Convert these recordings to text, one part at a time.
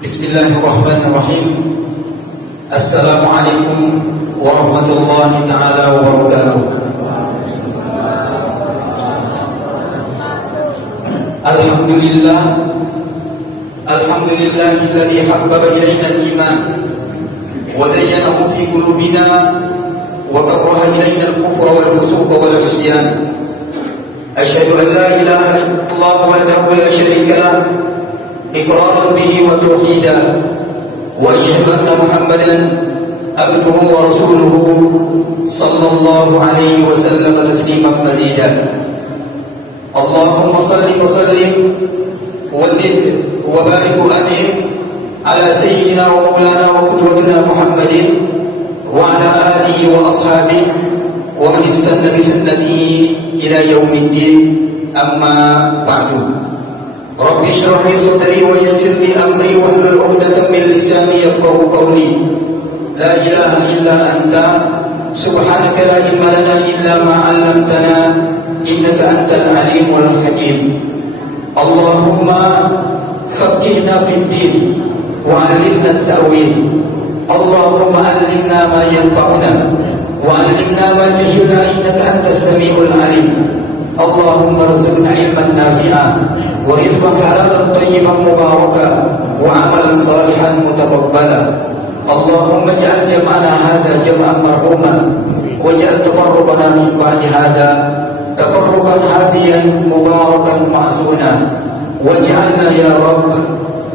Bismillahirrahmanirrahim. Assalamualaikum warahmatullahi ta'ala wabarakatuh. Alhamdulillah, alhamdulillahilladzi habbaba ilaina al-iman wa zayyanahu fi qulubina wa karraha ilaina al-kufra wal fusuqa wal 'isyan. Asyhadu an la ilaha illallah wahdahu la syarika lah إقرارا به وتوحيدا وأشهد أن محمدا عبده ورسوله صلى الله عليه وسلم تسليما مزيدا. اللهم صل وسلم وزد وبارك وأنعم على سيدنا ومولانا وقدوتنا محمد وعلى آله وأصحابه ومن استنى بسنته إلى يوم الدين. أما بعد، رب اشرح لي صدري ويسر لي امري واحلل عقدة من لساني يفقهوا قولي. لا اله الا انت سبحانك لا علم لنا الا ما علمتنا انك انت العليم الحكيم. اللهم فقهنا في الدين وعلمنا التأويل. اللهم علمنا ما ينفعنا وعلمنا ما جهلنا انك انت السميع العليم. اللهم ارزقنا علما نافعا ورزقا حلالا طيبا مباركا وعملا صالحا متقبلا. اللهم اجعل جمعنا هذا جمعا مرحوما واجعل تفرقنا من بعد هذا تفرقا هاديا مباركا معصونا. واجعلنا يا رب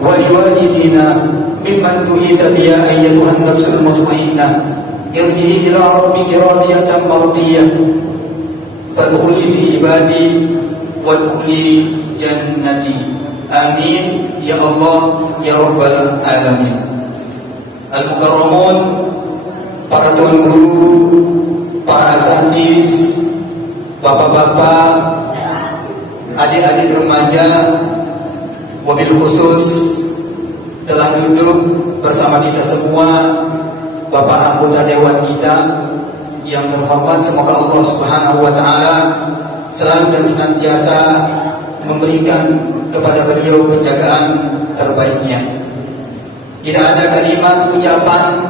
ولوالدينا ممن تؤيد بها ايتها النفس المطمئنه ارجعي الى ربك راضيه مرضيه فادخلي في عبادي وادخلي jannati. Amin ya Allah ya Rabbal alamin. Al-Mukarramun, para tuan guru, para asatidz, bapak-bapak, adik-adik remaja, wabil khusus telah duduk bersama kita semua, bapak anggota dewan kita yang terhormat. Semoga Allah Subhanahu wa taala selalu dan senantiasa memberikan kepada beliau penjagaan terbaiknya. Tidak ada kalimat ucapan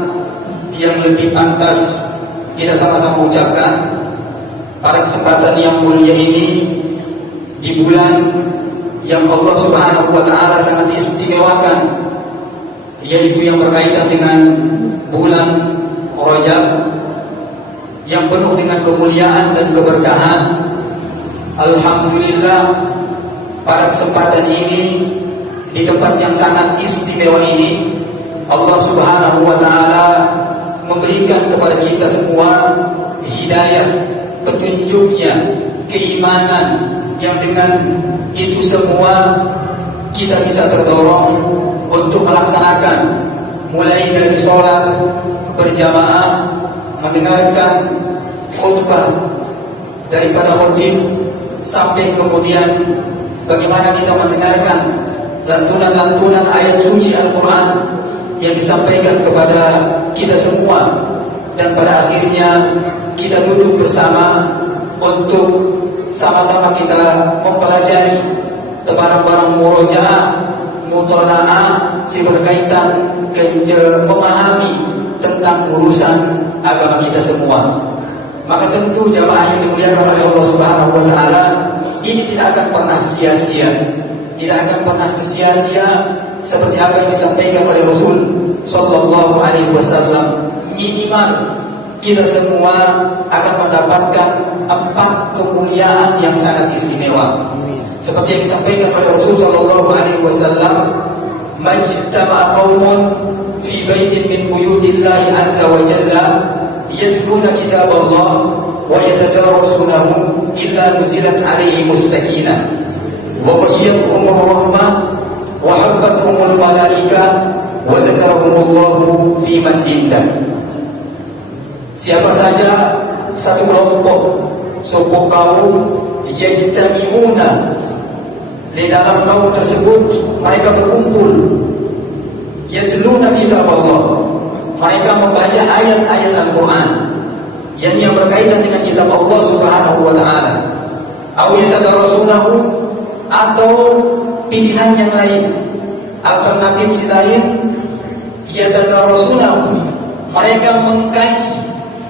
yang lebih pantas kita sama-sama ucapkan pada kesempatan yang mulia ini, di bulan yang Allah Subhanahu wa taala sangat istimewakan, yaitu yang berkaitan dengan bulan Rajab yang penuh dengan kemuliaan dan keberkahan. Alhamdulillah, pada kesempatan ini, di tempat yang sangat istimewa ini, Allah Subhanahu wa taala memberikan kepada kita semua hidayah, petunjuknya, keimanan, yang dengan itu semua kita bisa terdorong untuk melaksanakan, mulai dari sholat berjamaah, mendengarkan khutbah daripada khatib, sampai kemudian bagaimana kita mendengarkan lantunan-lantunan ayat suci Al-Quran yang disampaikan kepada kita semua. Dan pada akhirnya kita duduk bersama untuk sama-sama kita mempelajari barang-barang murojaah, mutola'ah, si berkaitan memahami tentang urusan agama kita semua. Maka tentu jamaah yang dimuliakan oleh Allah Subhanahu wa taala, ini tidak akan pernah sia-sia. Tidak akan pernah sia-sia seperti apa yang disampaikan oleh Rasul sallallahu alaihi wasallam. Minimal kita semua akan mendapatkan 4 kemuliaan yang sangat istimewa. Seperti yang disampaikan oleh Rasul sallallahu alaihi wasallam, "Majtama'a qaumun fi baitin min buyutillahi azza wa jalla yatluna kitab Allah wa yatadarasunahu illa nuzilat alaihimus sakinah wa ghashiyatuhumur rahmah wa haffatuhumul malaikah wa zakarahumullahu fi man indah." Siapa saja satu kelompok, suku kaum, yajtami'una, di dalam kaum tersebut mereka berkumpul, yatluna kitab Allah, mereka membaca ayat-ayat Al-Quran yang berkaitan dengan kitab Allah Subhanahu wa taala, atau pilihan yang lain, Alternatif si lain, yatadarasunahu, mereka mengkaji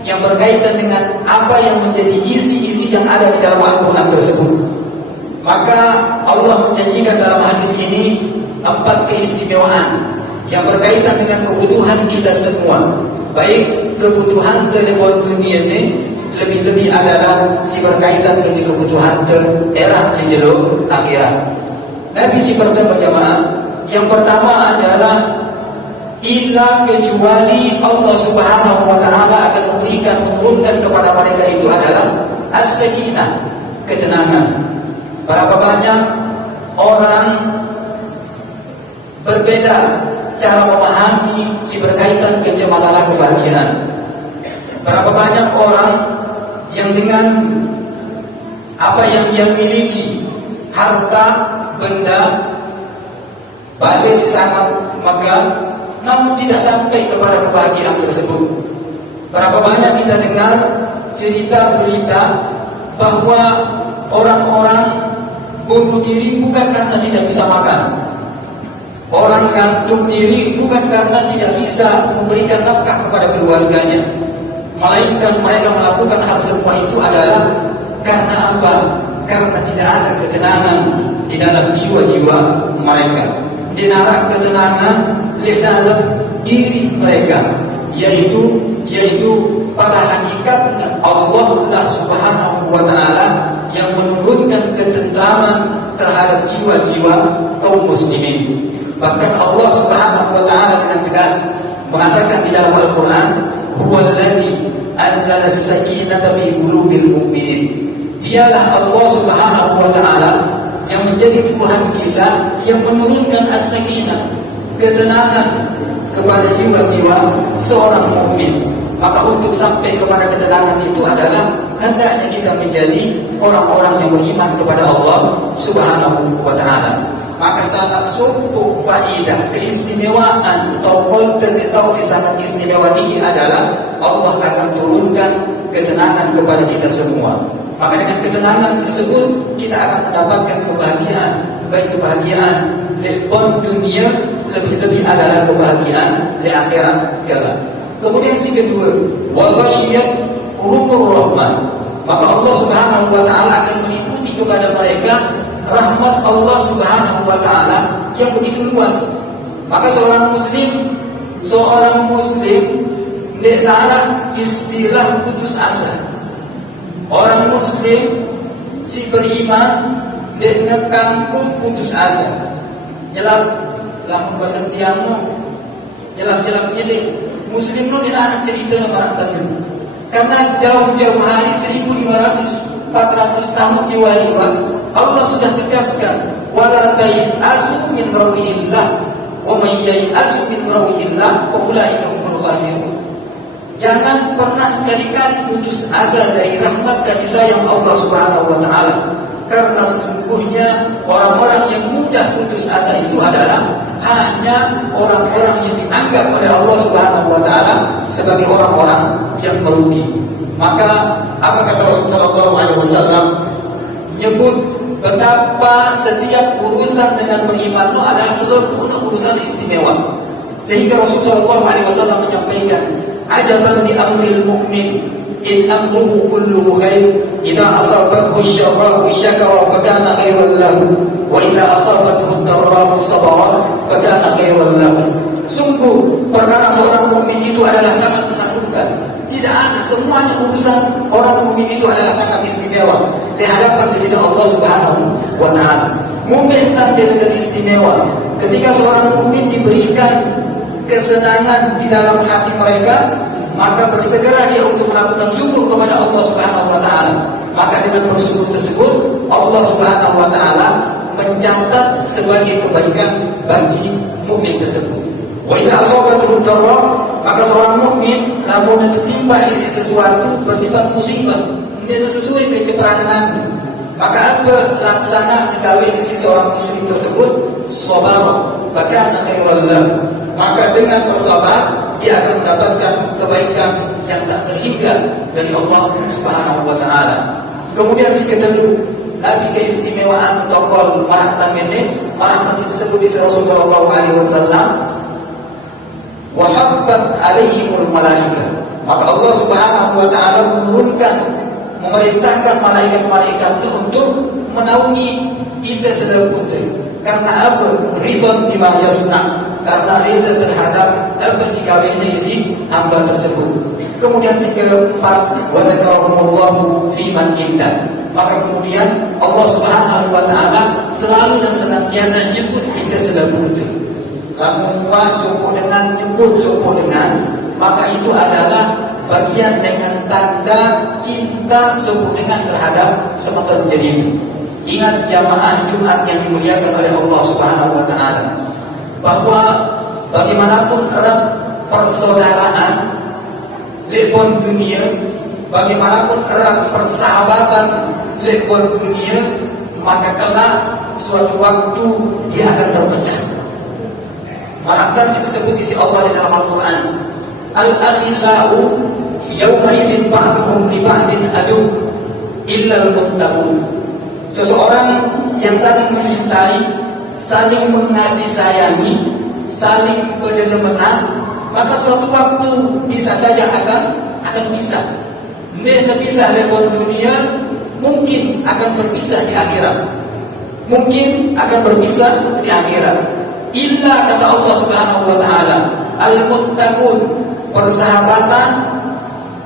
yang berkaitan dengan apa yang menjadi isi-isi yang ada di dalam Al-Quran tersebut. Maka Allah menjanjikan dalam hadis ini 4 keistimewaan yang berkaitan dengan kebutuhan kita semua. Baik kebutuhan telepon dunia ini, lebih-lebih adalah si berkaitan dengan kebutuhan era di jero akhirat. Nabi si pertama jamaah, yang pertama adalah illa kecuali Allah Subhanahu wa taala akan menurunkan kepada mereka itu adalah as-sakinah, ketenangan. Berapa banyak orang berbeda cara memahami si berkaitan dengan masalah kebahagiaan. Berapa banyak orang yang dengan apa yang dia miliki, harta, benda, bagai si sangat megah, namun tidak sampai kepada kebahagiaan tersebut. Berapa banyak kita dengar cerita berita bahwa orang-orang bunuh diri bukan karena tidak bisa makan, orang gantung diri bukan karena tidak bisa memberikan nafkah kepada keluarganya, melainkan mereka melakukan hal semua itu adalah karena apa? Karena tidak ada ketenangan di dalam jiwa-jiwa mereka, dinarak ketenangan di dalam diri mereka, yaitu pada hakikatnya Allah lah Subhanahu wa taala yang menurunkan ketentraman terhadap jiwa-jiwa kaum muslimin. Bahkan Allah Subhanahu wa taala dengan tegas mengatakan di dalam Al-Qur'an, "Huwallazi anzala as-sakinata fi qulubil mu'minin." Dialah Allah Subhanahu wa taala yang menjadi Tuhan kita, yang menurunkan as-sakinah, ketenangan kepada jiwa-jiwa seorang mukmin. Maka untuk sampai kepada ketenangan itu adalah hendaknya kita menjadi orang-orang yang beriman kepada Allah Subhanahu wa taala. Maka sangat cukup faidah keistimewaan atau sangat istimewa ini adalah Allah akan turunkan ketenangan kepada kita semua. Maka dengan ketenangan tersebut kita akan mendapatkan kebahagiaan, baik kebahagiaan di dunia, lebih-lebih adalah kebahagiaan di akhirat kelak. Kemudian si kedua, wa ghasyiyatuhumur rahmah. Maka Allah Subhanahu wa taala akan meliputi kepada mereka rahmat Allah Subhanahu wa taala yang begitu luas. Maka seorang muslim dilarang istilah putus asa. Orang muslim si beriman dikangkung putus asa. Jelap lamun bahasa tiangmu, jelap-jelapnya deh. Muslim lu dilarang cerita nama tadi. Karena jauh-jauh hari 1400 tahun jiwa Allah sudah tegaskan, wala tayasu min rawillah wa may yayasu min rawillah fa ulaika humul khasirun. Jangan pernah sekali-kali putus asa dari rahmat kasih sayang Allah Subhanahu wa taala. Karena sesungguhnya orang-orang yang mudah putus asa itu adalah hanya orang-orang yang dianggap oleh Allah Subhanahu wa taala sebagai orang-orang yang merugi. Maka apa kata Rasulullah SAW? Menyebut betapa setiap urusan dengan beriman itu adalah seluruh urusan istimewa. Sehingga Rasulullah SAW menyampaikan, ajaban li amril mu'min in amruhu kulluhu khair, idza asabathu syarru syakara fa kana khairan lahu wa idza asabathu darru sabara fa kana khairan lahu. Sungguh perkara seorang mukmin itu adalah sangat menakutkan. Tidak ada, semuanya urusan orang mukmin itu adalah sangat istimewa di hadapan di sini Allah Subhanahu wa taala. Mukmin dengan istimewa. Ketika seorang mukmin diberikan kesenangan di dalam hati mereka, maka bersegera dia untuk melakukan syukur kepada Allah Subhanahu wa taala. Maka dengan bersyukur tersebut Allah Subhanahu wa taala mencatat sebagai kebaikan bagi mukmin tersebut. Wa idza asabathu darra, maka seorang mukmin namun tertimpa isi sesuatu bersifat musibah, tidak sesuai dengan keperanannya, maka apa laksana dikawin isi seorang muslim tersebut? Sabar, bahkan khairan lahu. Maka dengan bersabar dia akan mendapatkan kebaikan yang tak terhingga dari Allah Subhanahu wa taala. Kemudian si kedua, Nabi keistimewaan tokoh marah ini Rahmat tersebut di Rasulullah sallallahu alaihi wasallam. Wa haffat alaihimul malaikah. Maka Allah Subhanahu wa taala menurunkan, memerintahkan malaikat-malaikat itu untuk menaungi kita sedang putri. Karena apa? Ridwan bima yasna. Karena ridha terhadap apa sikap ini isi hamba tersebut. Kemudian sikap keempat, wa zakarahumullahu fi man indah. Maka kemudian Allah Subhanahu wa taala selalu dan senantiasa menyebut kita sedang putri. Lamun suku dengan nyebut suku dengan, maka itu adalah bagian dengan tanda cinta suku dengan terhadap semata jadi. Ingat jamaah Jumat yang dimuliakan oleh Allah Subhanahu wa taala, bahwa bagaimanapun erat persaudaraan lebon dunia, bagaimanapun erat persahabatan lebon dunia, maka kelak suatu waktu dia akan terpecah. Marahkan disebut isi Allah di dalam Al-Quran, Al-akhillahu yawma izin ba'duhum li ba'din adu illa al-muttaqun. Seseorang yang saling mencintai, saling mengasihi sayangi, saling berdemenan, maka suatu waktu bisa saja akan bisa. Dia terpisah dari dunia, mungkin akan berpisah di akhirat. Mungkin akan berpisah di akhirat. Illa kata Allah Subhanahu wa taala, al-muttaqun, persahabatan,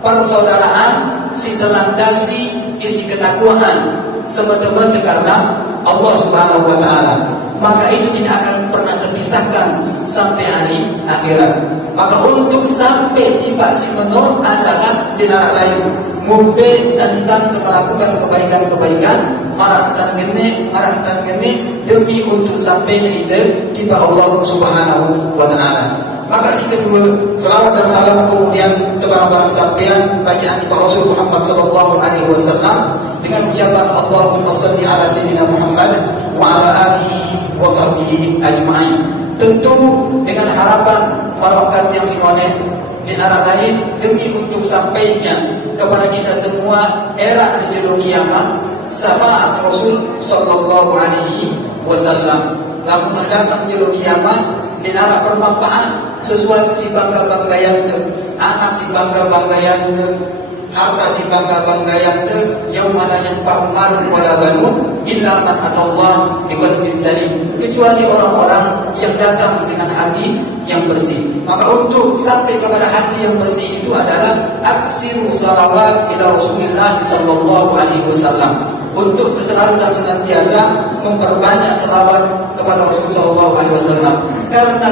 persaudaraan, si telandasi isi ketakwaan semata-mata karena Allah Subhanahu wa taala. Maka itu tidak akan pernah terpisahkan sampai hari akhirat. Maka untuk sampai tiba si menurut adalah di neraka lain, mumpe tentang melakukan kebaikan-kebaikan, marahkan gene demi untuk sampai ke tiba Allah Subhanahu wa taala. Maka si kedua, selawat dan salam kemudian kepada para sampean bacaan kita Rasul Muhammad sallallahu alaihi wasallam dengan ucapan Allahumma shalli ala sayyidina Muhammad wa ala alihi wa sahbihi ajma'in. Tentu dengan harapan barokat yang sinoneh di neraka lain demi untuk sampainya kepada kita semua era menuju kiamat syafaat Rasul sallallahu alaihi wasallam. Lamun datang menuju kiamat di neraka bermanfaat sesuai si bangga-banggayan ke, anak si bangga-banggayan ke, harta si bangga-banggayan ke, yang mana yang pamal wala banun illa man atallah biqalbin salim, kecuali orang-orang yang datang dengan hati yang bersih. Maka untuk sampai kepada hati yang bersih itu adalah aksiru salawat ila Rasulillah sallallahu alaihi wasallam, untuk selalu dan senantiasa memperbanyak selawat kepada Rasulullah sallallahu alaihi wasallam. Karena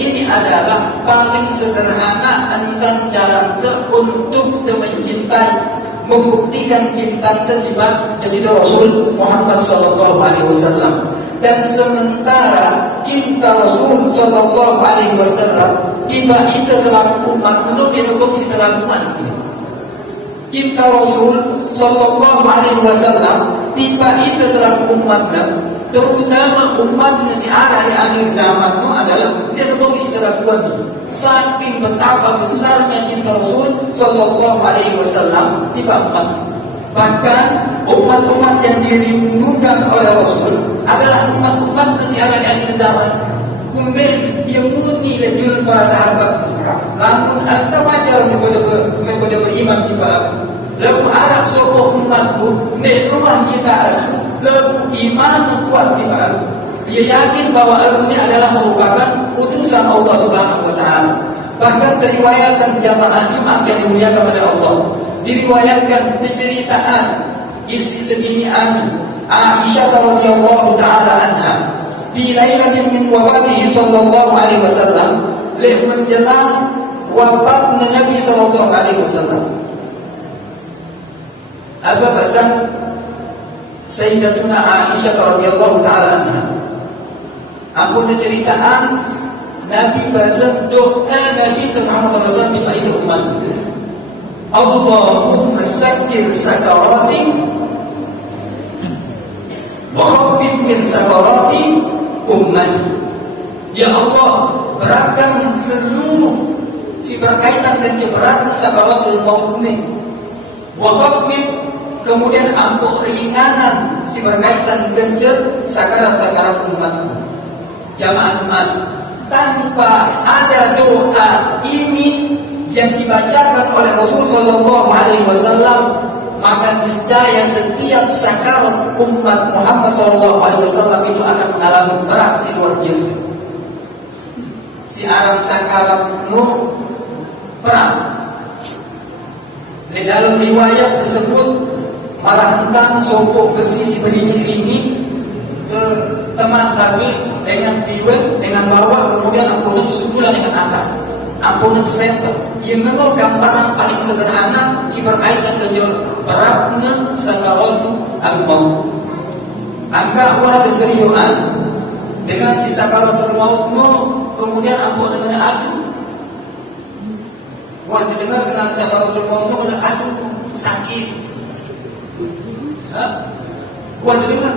ini adalah paling sederhana tentang cara untuk mencintai, membuktikan cinta terjebak di situ Rasul Muhammad sallallahu alaihi wasallam. Dan sementara cinta Rasul sallallahu alaihi wasallam tiba kita selaku umat untuk didukung si keraguan. Cinta Rasul sallallahu alaihi wasallam tiba kita selaku umatnya, terutama umatnya si ada di akhir zaman itu adalah dia dukung si keraguan. Saking betapa besarnya cinta Rasul sallallahu alaihi wasallam tiba umat. Bahkan umat-umat yang dirindukan oleh Rasul adalah umat-umat yang ada di akhir zaman. Kemudian dia murni lejul para sahabat. Lamun anta wajar kepada beriman juga. Lalu Arab sopo umatku, nek rumah kita lalu iman kuat juga. Dia yakin bahwa aku ini adalah merupakan utusan Allah Subhanahu wa taala. Bahkan teriwayatkan jamaah Jumat yang dimuliakan oleh Allah, diriwayatkan ceritaan isi segini Aisyah radhiyallahu taala anha bi lailatin min wafatihi sallallahu alaihi wasallam, menjelang wafatnya Nabi sallallahu alaihi wasallam. Apa pesan Sayyidatuna Aisyah radhiyallahu taala anha? Aku ceritaan Nabi bahasa doa Nabi Muhammad SAW di itu umat. Allahumma sakir sakarati wa khaffif min sakarati ummati. Ya Allah, beratkan seluruh si berkaitan dengan beratnya sakaratul maut ini. Wa khaffif, kemudian ampuh ringanan si berkaitan dengan sakarat-sakarat umatku. Jamaah umat, tanpa ada doa ini yang dibacakan oleh Rasul Sallallahu Alaihi Wasallam, maka niscaya setiap sakarat umat Muhammad Sallallahu Alaihi Wasallam itu akan mengalami berat si luar biasa. Si arang sakaratmu berat. Di dalam riwayat tersebut marahkan sopok besi si berini-rini ke teman tadi dengan biwet dengan bawah, kemudian ampunan sukulah dengan atas, ampunan center. Yang menurut gambaran paling sederhana si berkaitan dengan beratnya sakaratul maut. Angka awal keseriusan dengan si sakaratul mautmu, kemudian ampunan dengan aduh. Gua dengar dengan sakaratul mautmu dengan aduh sakit. Gua dengar.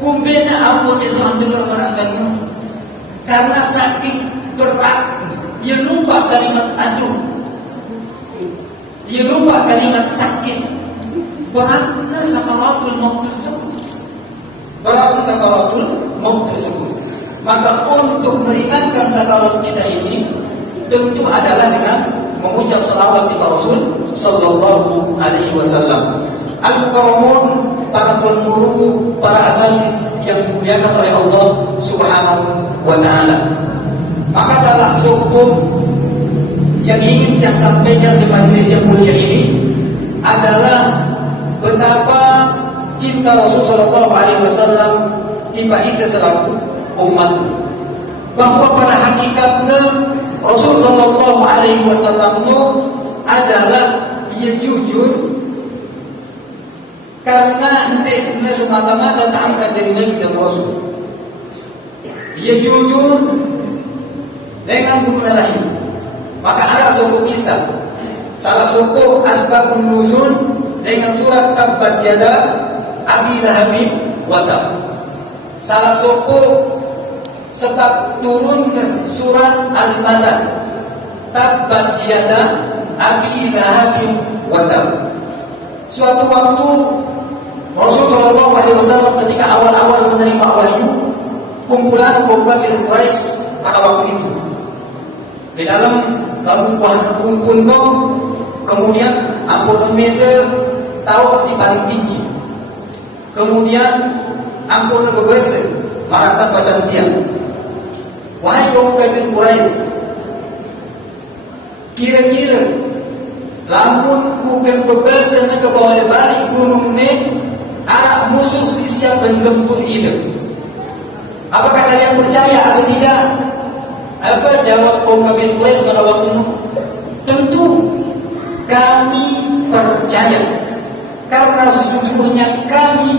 Kumbena ampun itu dengar barangkali karena sakit berat, dia lupa kalimat aduh, dia lupa kalimat sakit. Beratnya sakaratul maut tersebut, beratnya sakaratul maut tersebut. Maka untuk meringankan sakarat kita ini tentu adalah dengan mengucap salawat kepada Rasul Sallallahu Alaihi Wasallam. Al-Mukarramun, para penguru, para asatis yang dimuliakan oleh Allah Subhanahu wa Ta'ala. Maka salah satu yang ingin saya sampaikan di majelis yang mulia ini adalah betapa cinta Rasul Sallallahu Alaihi Wasallam tiba kita selaku umat. Bahwa pada hakikatnya Rasul Sallallahu Alaihi Wasallam adalah ia jujur. Karena tidak semata-mata tak angkat dari Nabi dan Rasul. Ia jujur dengan guru lain. Maka ada suatu kisah, salah satu asbabun nuzul dengan surat Tabbat Yada Abi Lahab wa Tab. Salah satu sebab turun surat Al-Masad Tabbat Yada Abi Lahab wa Tab. Suatu waktu Rasulullah SAW ketika awal-awal menerima wahyu, kumpulan kaum kafir Quraisy pada waktu itu di dalam lalu buah kumpul kemudian ampunan meter tahu si paling tinggi, kemudian ampunan berbesar maratan pasal tiang. Wahai kaum kafir Quraisy, kira-kira lamun bukan berbesar ke bawah balik gunung ni arah musuh siap menggempur itu. Apakah kalian percaya atau tidak? Apa jawab kaum kafir Quraisy pada waktu itu? Tentu kami percaya, karena sesungguhnya kami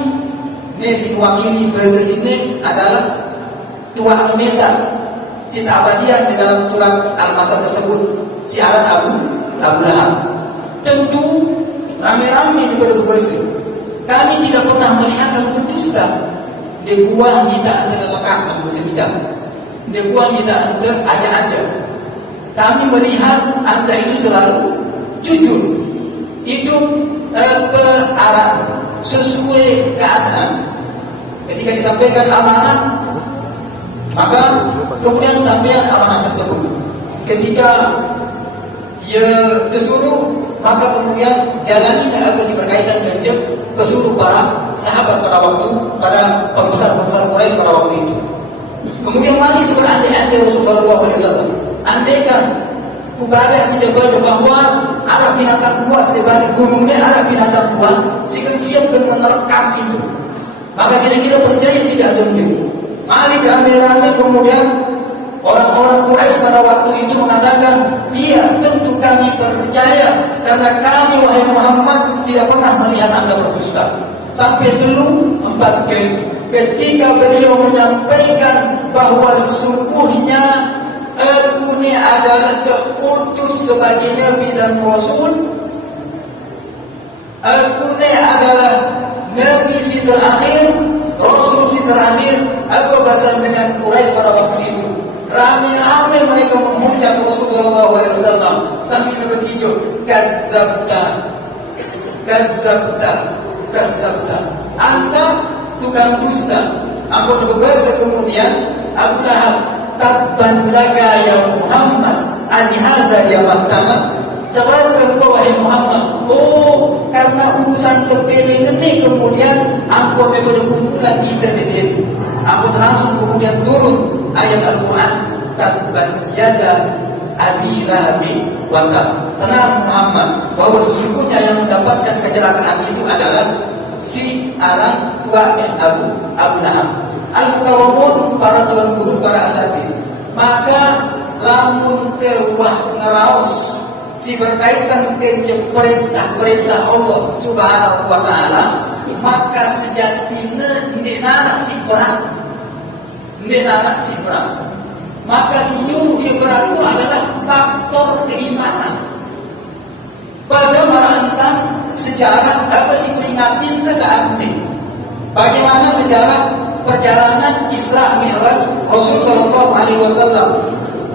nesi mewakili bahasa sini adalah Tuhan Indonesia. Cita abadian di dalam surat Al-Masad tersebut siaran Abu Lahab. Tentu rame-rame daripada berbeza. Kami tidak pernah melihat kamu berdusta. Dia buang kita antara lekang kamu bersedang. Dia buang kita antara aja-aja. Kami melihat anda itu selalu jujur, hidup berarah sesuai keadaan. Ketika disampaikan amanah, maka kemudian sampaian amanah tersebut. Ketika ia disuruh, maka kemudian jalani dan apa sih berkaitan dengan pesuruh para sahabat pada waktu, pada pembesar-pembesar Quraisy pada waktu itu. Kemudian mari kita berandai-andai Rasulullah SAW. Andaikan kepada si jabal bahwa arah binatang buas di balik gunungnya arah binatang buas, siap dan menerkam itu. Maka kira-kira percaya sih tidak tunjuk. Mari ramai-ramai kemudian orang-orang Quraisy pada waktu itu mengatakan, iya tentu kami percaya karena kami wahai Muhammad tidak pernah melihat anda berdusta. Sampai dulu 4 kali ketika beliau menyampaikan bahwa sesungguhnya aku ini adalah diutus sebagai Nabi dan Rasul. Aku ini adalah Nabi si terakhir, Rasul si terakhir. Aku bahasa dengan Quraisy pada waktu itu. Ramai-ramai mereka memuja Rasulullah SAW sambil bertijuk, Kazzabta, Kazzabta, kadzabta. Anta tukang dusta. Aku berbahasa kemudian Abu Lahab, tabban laka ya Muhammad, alihadza jama'tana. Celaka engkau wahai Muhammad. Oh, karena urusan sepele ini kemudian aku memang kumpulan kita di sini. Aku langsung kemudian turun ayat Al-Quran, tabban yada abi lahabi wa tab. Tenang Muhammad, bahwa sesungguhnya yang mendapatkan kecelakaan itu adalah si anak tua Abu Lahab. Al-Mukarramun, para tuan guru, para asatidz. Maka lamun tewah ngeraos si berkaitan dengan perintah Allah Subhanahu wa taala, maka sejatinya ndek si perang. Maka si nyuruh perang itu adalah faktor keimanan. Pada marantang sejarah apa sih peringatin ke saat ini? Bagaimana sejarah perjalanan Isra Mi'raj Rasul sallallahu alaihi wasallam,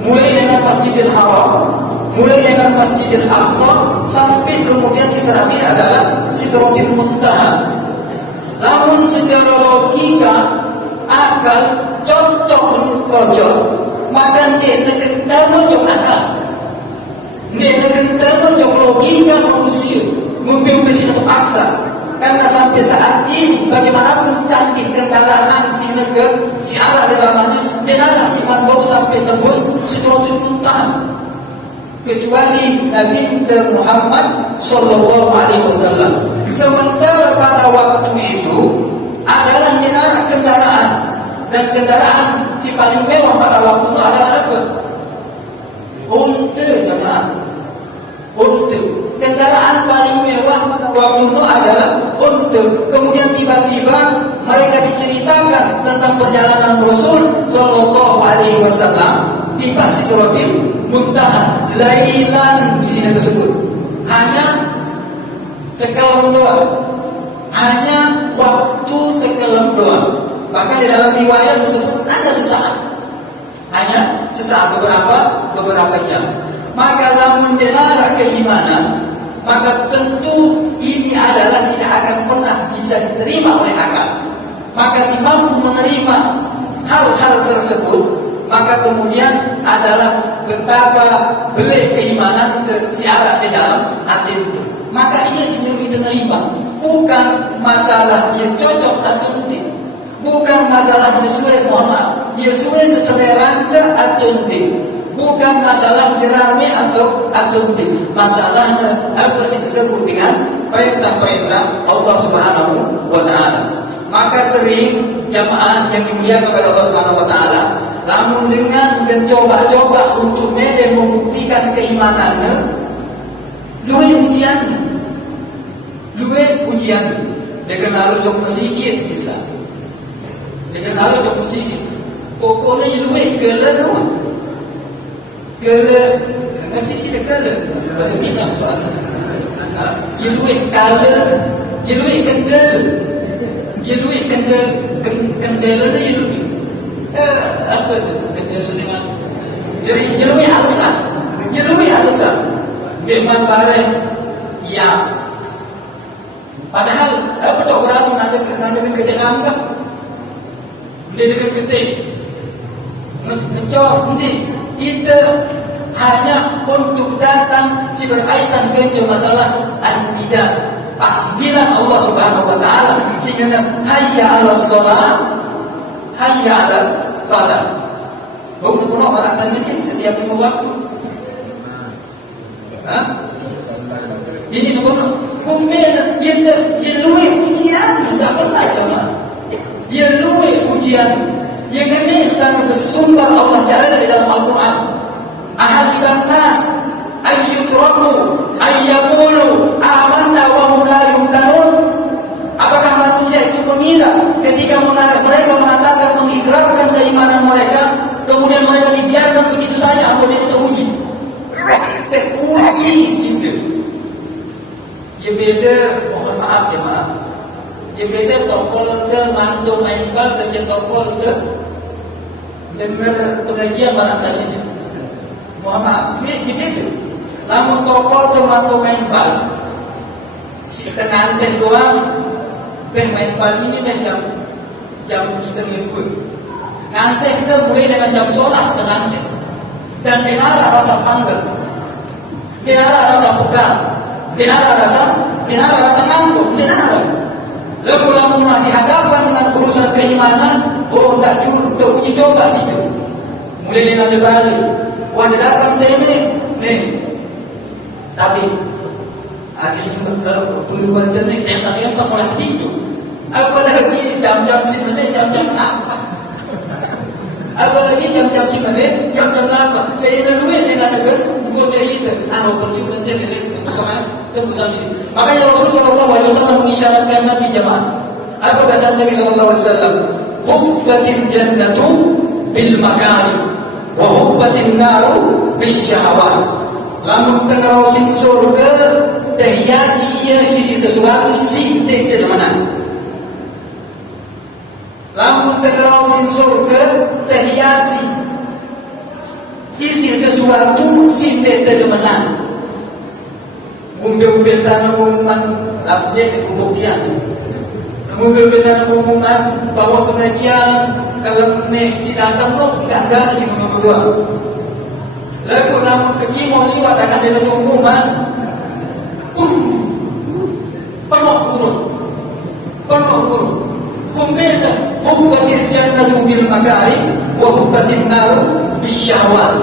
mulai dengan Masjidil Haram, mulai dengan Masjidil Aqsa, sampai kemudian si terakhir adalah Sidratul Muntaha. Namun secara logika, akal, cocok pojok, maka dia nekentah pojok akal. Dia nekentah pojok logika manusia, mungkin mesti terpaksa. Karena sampai saat ini, bagaimanapun canggih kendaraan si negara, si arah di zamannya, dia nada si baru sampai tembus Sidratul Muntaha. Kecuali Nabi Muhammad Sallallahu Alaihi Wasallam. Sementara pada waktu itu adalah menara kendaraan, dan kendaraan si paling mewah pada waktu itu adalah apa? Unta, jemaah. Unta. Kendaraan paling mewah pada waktu itu adalah unta. Kemudian tiba-tiba mereka diceritakan tentang perjalanan Rasul Sallallahu Alaihi Wasallam di Sidratul Muntaha, lailan di sini tersebut hanya sekelum doa, hanya waktu sekelum doa. Bahkan di dalam riwayat tersebut ada sesaat, hanya sesaat, beberapa jam. Maka namun dengar keimanan, maka tentu ini adalah tidak akan pernah bisa diterima oleh akal. Maka si mampu menerima hal-hal tersebut, maka kemudian adalah betapa belah keimanan ke siarat di dalam hati itu. Maka ia sebenarnya bisa menerima. Bukan masalah yang cocok atau tidak, bukan masalah sesuai Muhammad, sesuai seselera atau tidak, bukan masalah dirame atau tidak. Masalahnya apa sih disebut dengan perintah-perintah Allah Subhanahu wa taala. Maka sering jamaah yang dimuliakan kepada Allah Subhanahu wa taala, namun dengan mencoba-coba untuk membuktikan keimanannya, luwe ujian dengan lalu jok masjid bisa, dengan lalu jok masjid, pokoknya luwe gelen, nanti sih gelen bahasa Minang soalnya, luwe gelen, luwe kendel, luwe kendel luwe. Apa itu? Dengan jadi jelui alasan memang bareng ya. Padahal apa tak berarti nanti kejadian apa? Dia dengan ketik ngecor ini kita hanya untuk datang si berkaitan dengan masalah tidak panggilan Allah Subhanahu wa taala, sehingga hayya 'alas shalah, hayya 'alal falah. Baru itu orang tanya setiap lima waktu. Ini nomor kumpul dia luwe ujian, tidak pernah jemaah. Dia luwe ujian. Yang ini tentang bersumber Allah Taala di dalam Al-Quran. Ahasiban nas ayyutraku ayyaqulu amanna wa hum la yuftanun. Apakah manusia itu mengira ketika mereka mengatakan mengikrarkan keimanan mereka, kemudian mereka dibiarkan begitu saja, apa dia itu uji? Teruji situ. Ya beda, mohon maaf ya maaf. Ya beda tokol ke mantu main bal ke tokol ke dengar pengajian barangkali. Mohon maaf, ini beda. Namun tokol ke mantu main bal, si tenanten doang. main pagi ini jam setengah 2. Ngantek kita mulai dengan jam 11 ngantek. Dan kenara rasa panggil, kenara rasa pegang, kenara rasa ngantuk, kenara. Lalu lama dihadapkan dengan urusan keimanan, tak uji coba situ. Mulai dengan balik, wadah datang nih. Tapi habis peluang internet yang tak mulai tidur. Apalagi jam-jam sebenarnya jam-jam apa? Apalagi jam-jam sebenarnya jam-jam apa? Saya lalu dengan negara guna itu. Perjuangan dia tunggu sambil. Makanya Rasulullah SAW mengisyaratkan Nabi jemaah. Apa kata Nabi SAW? Hubbatil jannatu bil makari, wa hubbatin naru bis syahwat. Lamun tengawasin surga terhiasi ia isi sesuatu sintik ke mana. Lamun tengawasin surga terhiasi isi sesuatu sintik ke mana. Umbil-umbil tanah umuman lapnya ke pembuktian. Umbil-umbil tanah umuman bahwa pengajian kalau si datang tu enggak si menunggu. Lalu namun kecil mau liwat akan dia umuman. Penuh burung. Kumbila hubbatil jannatu bil makari wa hubbatin naru bisyahwat.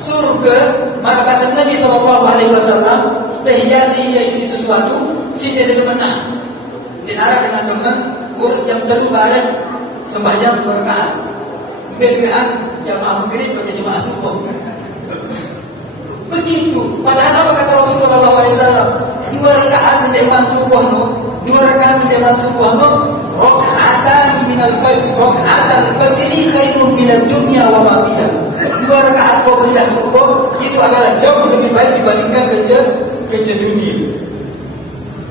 Surga maka kata Nabi SAW terhiasi ia isi sesuatu sini dia menang. Dinara dengan teman urus jam 3 barat sembahyang 2 rakaat. Kemudian jamaah maghrib baca jemaah subuh. Begitu. Padahal apa kata Rasulullah SAW? 2 rakaat sejamaah subuh no, 2 rakaat sejamaah subuh no, rakaatan minal fajr, rakaatan fajri khairun minad dunya wa ma fiha. 2 rakaat qobliyah subuh itu adalah jauh lebih baik dibandingkan kerja dunia.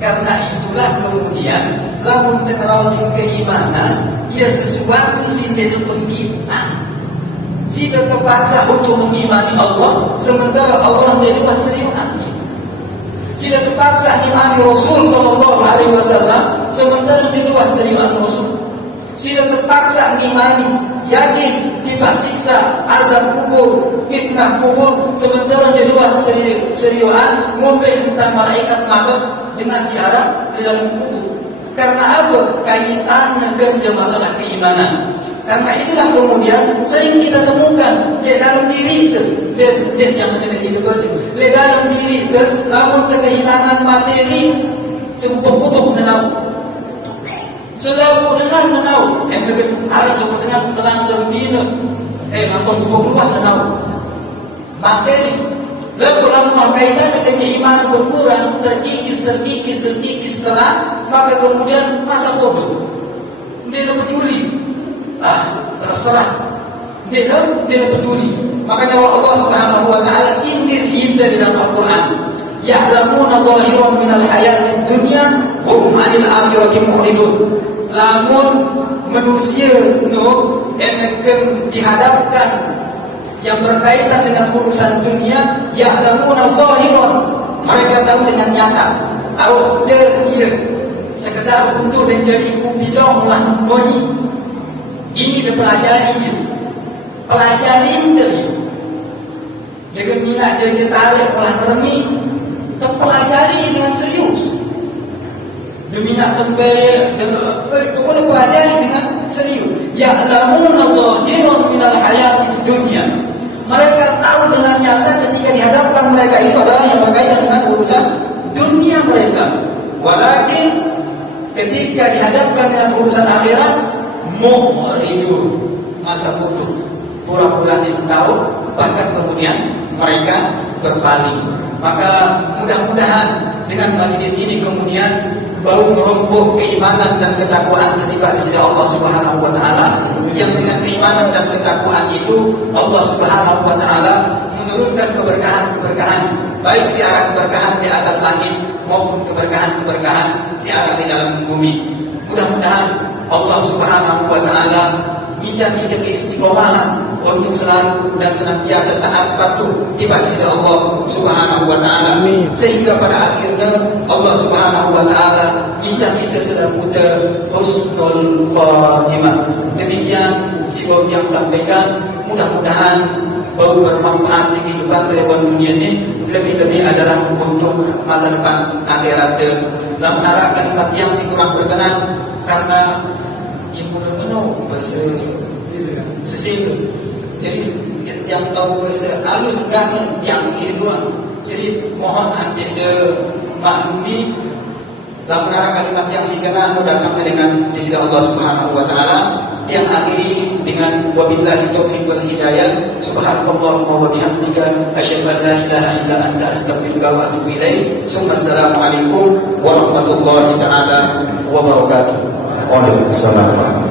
Karena itulah kemudian lamun tenerasin keimanan ia sesuatu sindene kita. Sida terpaksa untuk mengimani Allah sementara Allah menjadi serius hati. Sida terpaksa imani Rasul sallallahu alaihi wasallam sementara menjadi serius Rasul. Sida terpaksa mengimani yakin disiksa azab kubur, fitnah kubur sementara di luar seriusan ngomel tentang malaikat maut dengan ziarah di dalam kubur. Karena apa? Kaitan dengan masalah keimanan. Karena itulah kemudian sering kita temukan di dalam diri itu, dia jangan ada sini betul. Di dalam diri itu, lamun kehilangan materi, sebubuk-bubuk menau. Selalu dengan menau, yang harus sebut dengan langsung bina. Lampun bubuk luar menau. Materi. Lalu lama kaitan dengan keimanan berkurang, terkikis setelah, maka kemudian masa bodoh. Dia tidak peduli. Terserah. Dia tidak peduli. Makanya Allah Subhanahu wa taala sindir kita di dalam Al-Qur'an. Ya'lamuna zahiran minal hayatid dunya wa hum 'anil akhirati mu'ridun. Lamun manusia yang dihadapkan yang berkaitan dengan urusan dunia, ya'lamuna zahiran, mereka tahu dengan nyata, tahu dia sekedar untuk menjadi kupidong lah bunyi. Ini dia pelajarin dia dengan minat dia tarik pelan remi, pelajari dengan serius. Dia minat tempe, pokoknya pelajari dengan serius. Ya'lamuna zahiran minal hayatid dunya. Mereka tahu dengan nyata ketika dihadapkan mereka itu adalah yang berkaitan dengan urusan dunia mereka. Walakin ketika dihadapkan dengan urusan akhirat, mu'ridun, masa bodoh, pura-pura tidak tahu, bahkan kemudian mereka berpaling. Maka mudah-mudahan dengan majlis ini kemudian baru merumpuh keimanan dan ketakwaan ketika di sisi Allah Subhanahu wa taala, yang dengan keimanan dan ketakwaan itu Allah Subhanahu wa taala menurunkan keberkahan baik siaran keberkahan di atas langit maupun keberkahan siaran di dalam bumi. Mudah-mudahan Allah Subhanahu wa taala bijak kita keistiqomahan untuk selalu dan senantiasa taat patuh kepada Allah Subhanahu wa taala, sehingga pada akhirnya Allah Subhanahu wa taala bincang kita sedang putar husnul khatimah. Demikian si Bob yang sampaikan, mudah-mudahan baru bermanfaat di kehidupan kehidupan dunia ini, lebih-lebih adalah untuk masa depan akhirat. Dalam menara kalimat yang si kurang berkenan karena yang benar-benar bahasa sesil. Jadi yang tahu bahasa halus enggak yang ini dua. Jadi mohon anda maklumi dalam menara kalimat yang si kena datangnya dengan di sisi Allah Subhanahu wa taala. Yang akhiri dengan wabillahi taufiq wal hidayah. Subhanallahumma wa bihamdika asyhadu an la ilaha illa anta astaghfiruka wa atubu ilaik. Assalamualaikum warahmatullahi taala wabarakatuh. Waalaikumsalam.